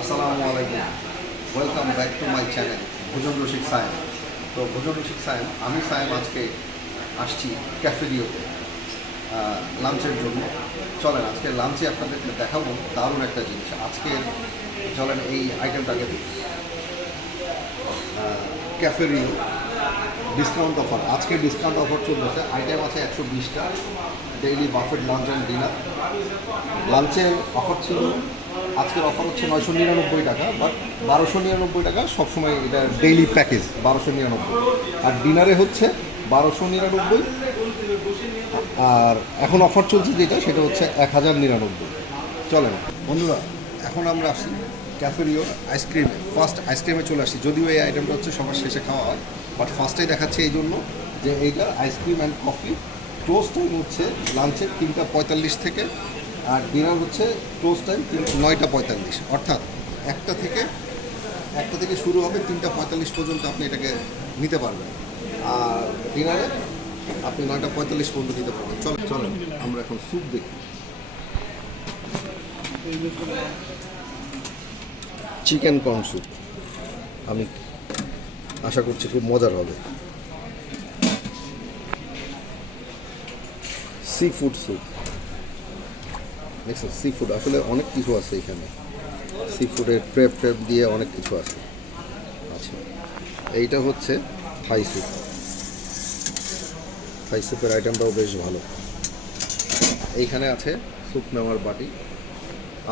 আসসালামু আলাইকুম, welcome back to my channel ভোজন রসিক সায়েম। তো ভোজন রসিক সায়েম, আমি সায়েম আজকে আসছি ক্যাফেরিওতে লাঞ্চের জন্য। চলেন আজকে লাঞ্চে আপনাদেরকে দেখাবো দারুণ একটা জিনিস। আজকে চলেন এই আইটেমটাকে দেখি। ক্যাফেরিও ডিসকাউন্ট অফার, আজকে ডিসকাউন্ট অফার চলতেছে। আইটেম আছে 120টা, daily buffet lunch and dinner. লাঞ্চের অফার ছিল, আজকের অফার হচ্ছে 999 টাকা, বাট 1299 টাকা সবসময়। এটা ডেইলি প্যাকেজ 1299, আর ডিনারে হচ্ছে 1299। আর এখন অফার চলছে যেটা, সেটা হচ্ছে 1099। চলেন বন্ধুরা, এখন আমরা আসি ক্যাফেরিওর আইসক্রিমে। ফার্স্ট আইসক্রিমে চলে আসি, যদিও এই আইটেমটা হচ্ছে সবার শেষে খাওয়া হয়, বাট ফার্স্টেই দেখাচ্ছে এই জন্য যে এইটা ice cream and coffee. Close time হচ্ছে লাঞ্চের 3টা 45 থেকে, আর ডিনার হচ্ছে ক্লোজ টাইম 9টা 45, অর্থাৎ একটা থেকে শুরু হবে, 3টা 45 পর্যন্ত আপনি এটাকে নিতে পারবেন। আর ডিনারে আপনি 9টা 45 পর্যন্ত নিতে পারবেন। চলেন আমরা এখন স্যুপ দেখি। চিকেন কর্ন স্যুপ, আমি আশা করছি খুব মজার হবে। সি ফুড স্যুপ, দেখছেন সি ফুড, আসলে অনেক কিছু আছে এখানে। সি ফুডের প্রেপ দিয়ে অনেক কিছু আছে। আচ্ছা, এইটা হচ্ছে থাই স্যুপ। থাই স্যুপের আইটেমটাও বেশ ভালো। এইখানে আছে স্যুপ নেওয়ার বাটি,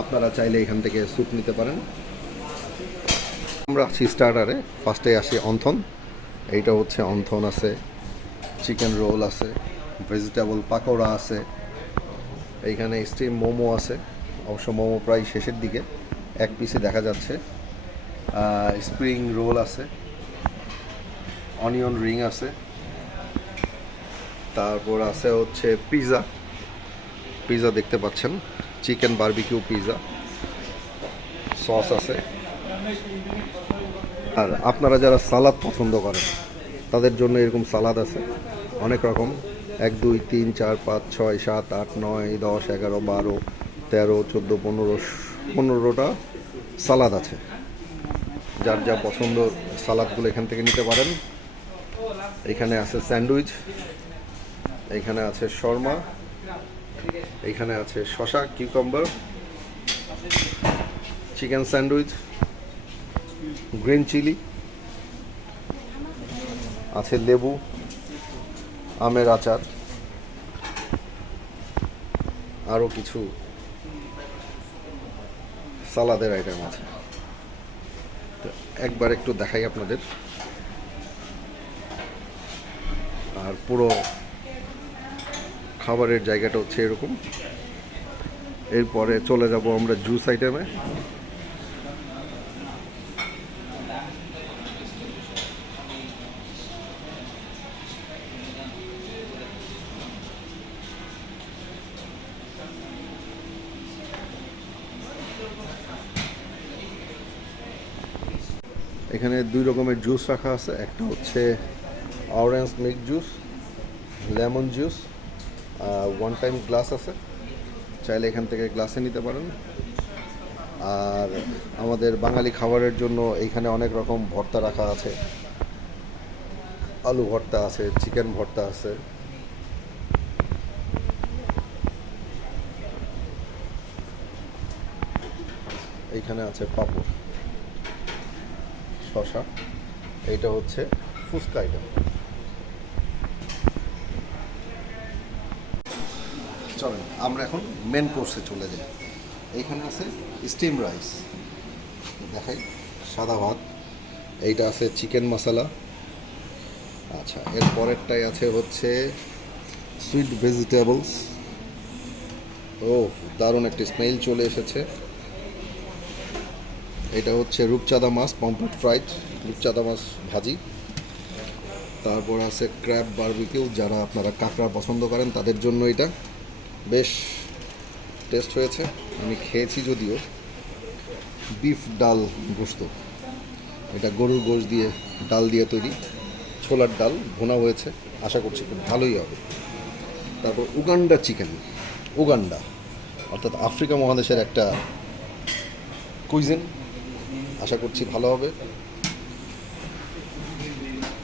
আপনারা চাইলে এখান থেকে স্যুপ নিতে পারেন। আমরা আছি স্টার্টারে, ফার্স্টে আসি অন্থন। এইটা হচ্ছে অন্থন আছে, চিকেন রোল আছে, ভেজিটেবল পাকোড়া আছে, এইখানে স্টিম মোমো আছে। অবশ্য মোমো প্রায় শেষের দিকে, এক পিসে দেখা যাচ্ছে। স্প্রিং রোল আছে, অনিয়ন রিং আছে, তারপর আছে হচ্ছে পিৎজা দেখতে পাচ্ছেন, চিকেন বারবিকিউ পিৎজা, সস আছে। আর আপনারা যারা সালাদ পছন্দ করেন তাদের জন্য এরকম সালাদ আছে অনেক রকম, 1 2 3 4 5 6 7 8 9 10 11 12 13 14 15টা সালাদ আছে। যার যা পছন্দ সালাদগুলো এখান থেকে নিতে পারেন। এখানে আছে স্যান্ডউইচ, এইখানে আছে শর্মা, এইখানে আছে শসা, cucumber, chicken sandwich, green chilli আছে, লেবু, আমের আচার, আরও কিছু সালাদের আইটেম আছে। তো একবার একটু দেখাই আপনাদের। আর পুরো খাবারের জায়গাটা হচ্ছে এরকম। এরপরে চলে যাব আমরা জুস আইটেমে। এখানে 2 রকমের জুস রাখা আছে, একটা হচ্ছে orange milk juice, lemon juice, one time glass আছে, চাইলে এখান থেকে গ্লাসে নিতে পারেন। আর আমাদের বাঙালি খাবারের জন্য এইখানে অনেক রকম ভর্তা রাখা আছে, আলু ভর্তা আছে, চিকেন ভর্তা আছে, এইখানে আছে পাপড়, শসা। এইটা হচ্ছে ফুচকা আইটেম। চলেন আমরা এখন মেন কোর্সে চলে যাই। এইখানে আছে স্টিম রাইস, দেখাই, সাদা ভাত, এইটা আছে চিকেন মশলা। আচ্ছা, এর পরেরটাই আছে হচ্ছে সুইট ভেজিটেবলস। ও, দারুণ একটা স্মেল চলে এসেছে। এটা হচ্ছে রূপচাঁদা মাছ, পমফ্রেট ফ্রাইড রূপচাঁদা মাছ ভাজি। তারপর আছে ক্র্যাব বারবিকিউ, যারা আপনারা কাঁকড়া পছন্দ করেন তাদের জন্য এটা বেশ টেস্ট হয়েছে। আমি খেয়েছি যদিও। বিফ ডাল গোস্ত, এটা গরুর গোশত দিয়ে ডাল দিয়ে তৈরি, ছোলার ডাল ভুনা হয়েছে, আশা করছি খুব ভালোই হবে। তারপর উগান্ডা চিকেন, উগান্ডা অর্থাৎ আফ্রিকা মহাদেশের একটা কুইজিন, আশা করছি ভালো হবে।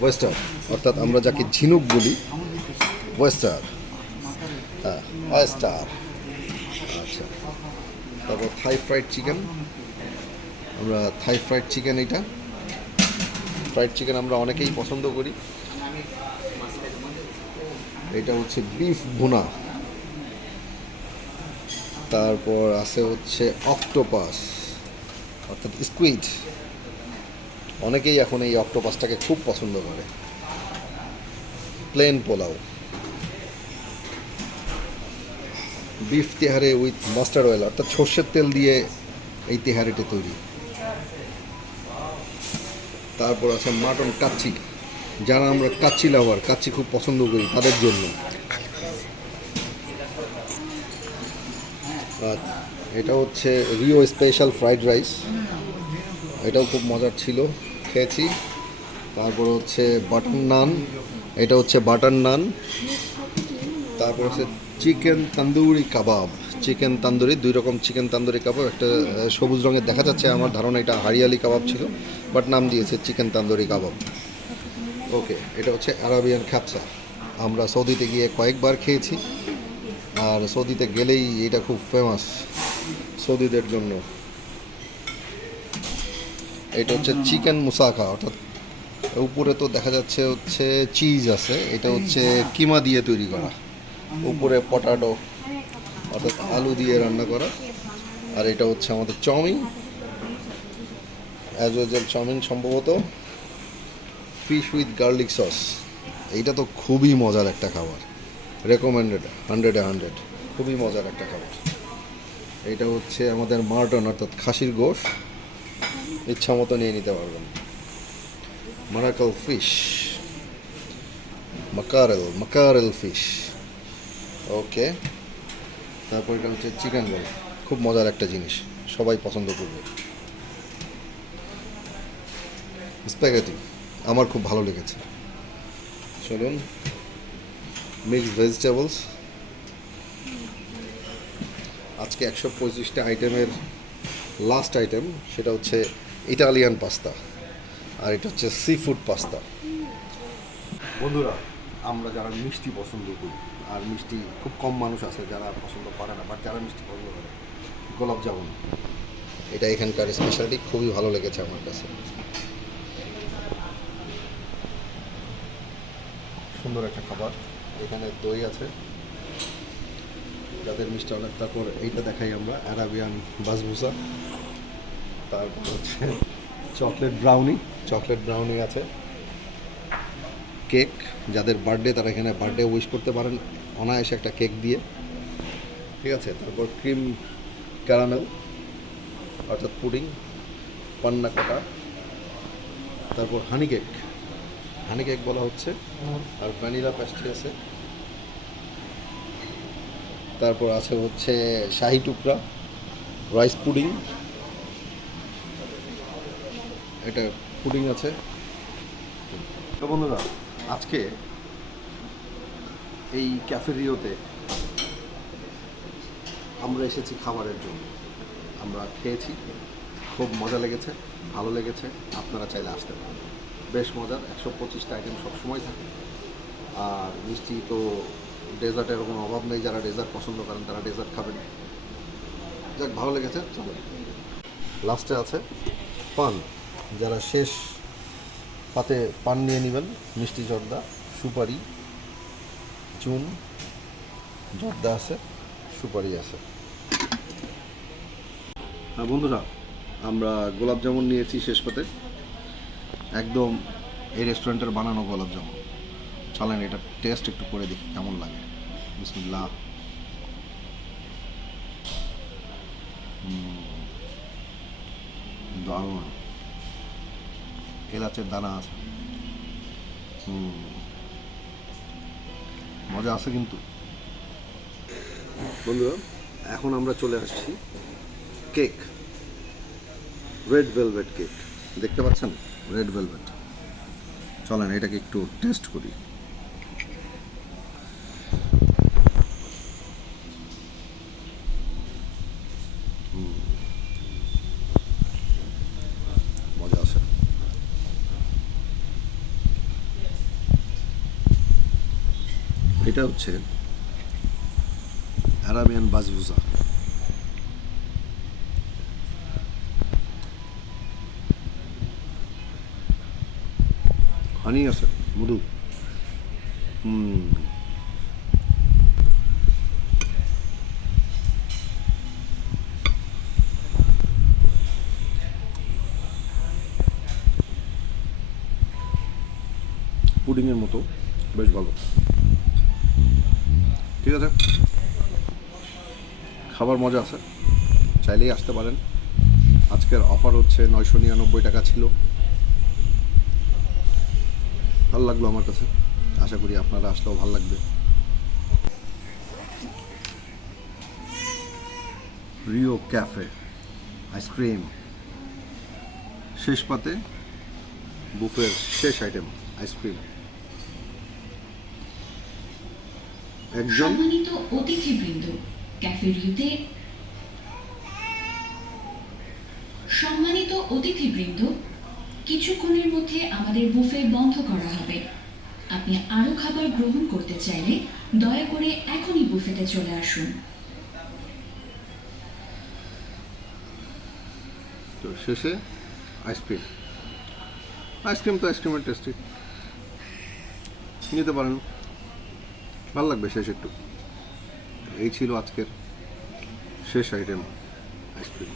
ওয়েস্টার, অর্থাৎ আমরা যাকে ঝিনুক বলি, ওয়েস্টার। হ্যাঁ, ওয়েস্টার। আচ্ছা, তারপর থাই ফ্রাইড চিকেন। আমরা থাই ফ্রাইড চিকেন, এটা ফ্রাইড চিকেন আমরা অনেকেই পছন্দ করি। এটা হচ্ছে বিফ ভুনা। তারপর আছে হচ্ছে অক্টোপাস, অর্থাৎ স্কুইড। অনেকেই এখন এই অক্টোপাসটাকে খুব পছন্দ করে। Plain pulao, beef tehari with mustard oil, অর্থাৎ সর্ষের তেল দিয়ে এই তেহারিটা তৈরি। তারপর আছে মাটন কাচ্চি, যারা আমরা কাচ্চি লাভার, কাচ্চি খুব পছন্দ করি তাদের জন্য। আর এটা হচ্ছে রিও স্পেশাল ফ্রাইড রাইস, এটাও খুব মজার ছিল, খেয়েছি। তারপর হচ্ছে বাটার নান, এটা হচ্ছে বাটার নান। তারপর হচ্ছে চিকেন তান্দুরি কাবাব, চিকেন তান্দুরি, দুই রকম চিকেন তান্দুরি কাবাব। একটা সবুজ রঙের দেখা যাচ্ছে, আমার ধারণা এটা হারিয়ালি কাবাব ছিল, বাট নাম দিয়েছে চিকেন তান্দুরি কাবাব। ওকে, এটা হচ্ছে আরাবিয়ান খ্যাপসা। আমরা সৌদিতে গিয়ে কয়েকবার খেয়েছি, আর সৌদিতে গেলেই এটা খুব ফেমাস সৌদিদের জন্য। এটা হচ্ছে চিকেন মুসাকা, অর্থাৎ উপরে তো দেখা যাচ্ছে হচ্ছে চিজ আছে, এটা হচ্ছে কিমা দিয়ে তৈরি করা, উপরে পটাটো অর্থাৎ আলু দিয়ে রান্না করা। আর এটা হচ্ছে আমাদের চাউমিন, অ্যাজ ওয়েল চাউমিন, সম্ভবত ফিশ উইথ গার্লিক সস। এইটা তো খুবই মজার একটা খাবার, রেকমেন্ডেড 100/100, খুবই মজার একটা খাবার। এইটা হচ্ছে আমাদের মাটন, অর্থাৎ খাসির গোশত, ইচ্ছা মতো নিয়ে নিতে পারবেন। মারাকাল ফিশ, মাকারেল ফিশ। ওকে, তারপর এটা হচ্ছে চিকেন রোল, খুব মজার একটা জিনিস, সবাই পছন্দ করবে। স্প্যাগেটি আমার খুব ভালো লেগেছে। চলুন, মিক্সড ভেজিটেবলস, আজকে 125টা আইটেমের লাস্ট আইটেম, সেটা হচ্ছে ইটালিয়ান পাস্তা, আর এটা হচ্ছে সি ফুড পাস্তা। বন্ধুরা, আমরা যারা মিষ্টি পছন্দ করি, আর মিষ্টি খুব কম মানুষ আছে যারা পছন্দ করে না, বাট যারা মিষ্টি পছন্দ করে, গোলাপ জামুন, এটা এখানকার স্পেশালিটি, খুবই ভালো লেগেছে আমার কাছে। সুন্দর একটা খাবার, এখানে দই আছে যাদের মিষ্টি অনেক। তারপর এইটা দেখাই আমরা, আরাবিয়ান বাসবুসা। তারপর হচ্ছে চকলেট ব্রাউনি আছে। কেক, যাদের বার্থডে তারা এখানে বার্থডে উইশ করতে পারেন অনায়াসে একটা কেক দিয়ে, ঠিক আছে। তারপর ক্রিম ক্যারামেল, অর্থাৎ পুডিং, পান্না কাটা। তারপর হানি কেক বলা হচ্ছে, আর ভ্যানিলা পেস্ট্রি আছে। তারপর আছে হচ্ছে শাহি টুকরা, রাইস পুডিং, এটা পুডিং আছে। তো বন্ধুরা, আজকে এই ক্যাফে রিওতে আমরা এসেছি খাবারের জন্য। আমরা খেয়েছি, খুব মজা লেগেছে, ভালো লেগেছে। আপনারা চাইলে আসতে পারেন, বেশ মজার। 125টা আইটেম সবসময় থাকে, আর মিষ্টি তো ডেজার্টের কোনো অভাব নেই। যারা ডেজার্ট পছন্দ করেন তারা ডেজার্ট খাবেন। যাক, ভালো লেগেছে। চলো, লাস্টে আছে পান, যারা শেষ পাতে পান নিয়ে নেবেন, মিষ্টি জর্দা, সুপারি, চুন, জর্দা আছে, সুপারি আছে। হ্যাঁ বন্ধুরা, আমরা গোলাপ জামুন নিয়েছি শেষ পাতে, একদম এই রেস্টুরেন্টের বানানো গোলাপ জামুন। চলেন এটা টেস্ট একটু করে দেখি কেমন লাগে। বিসমিল্লাহ। দারুণ, এলাচের দানা আছে, মজা আছে কিন্তু। বন্ধুরা, এখন আমরা চলে আসছি কেক, রেড ভেলভেট কেক, দেখতে পাচ্ছেন রেড ভেলভেট। চলেন এটাকে একটু টেস্ট করি। এটা হচ্ছে আরাবিয়ান বাসবুসা। হানি আছে, মধু। পুডিংয়ের মতো, বেশ ভালো। ঠিক আছে, খাবার মজা আছে, চাইলেই আসতে পারেন। আজকের অফার হচ্ছে 999 টাকা ছিল। ভালো লাগলো আমার কাছে, আশা করি আপনারা আসলেও ভালো লাগবে। রিও ক্যাফে আইসক্রিম, শেষ পাতে বুফের শেষ আইটেম আইসক্রিম। একজন সম্মানিত অতিথিবৃন্দ, ক্যাফে রিওতে সম্মানিত অতিথিবৃন্দ, কিছুক্ষণের মধ্যে আমাদের বুফে বন্ধ করা হবে। আপনি আরও খাবার গ্রহণ করতে চাইলে দয়া করে এখনই বুফেতে চলে আসুন। তো শেষে আইসক্রিম। আইসক্রিম তো আইসক্রিমের টেস্টি, নিতে পারেন, ভালো লাগবে শেষ একটু। এই ছিল আজকের শেষ আইটেম আইসক্রিম।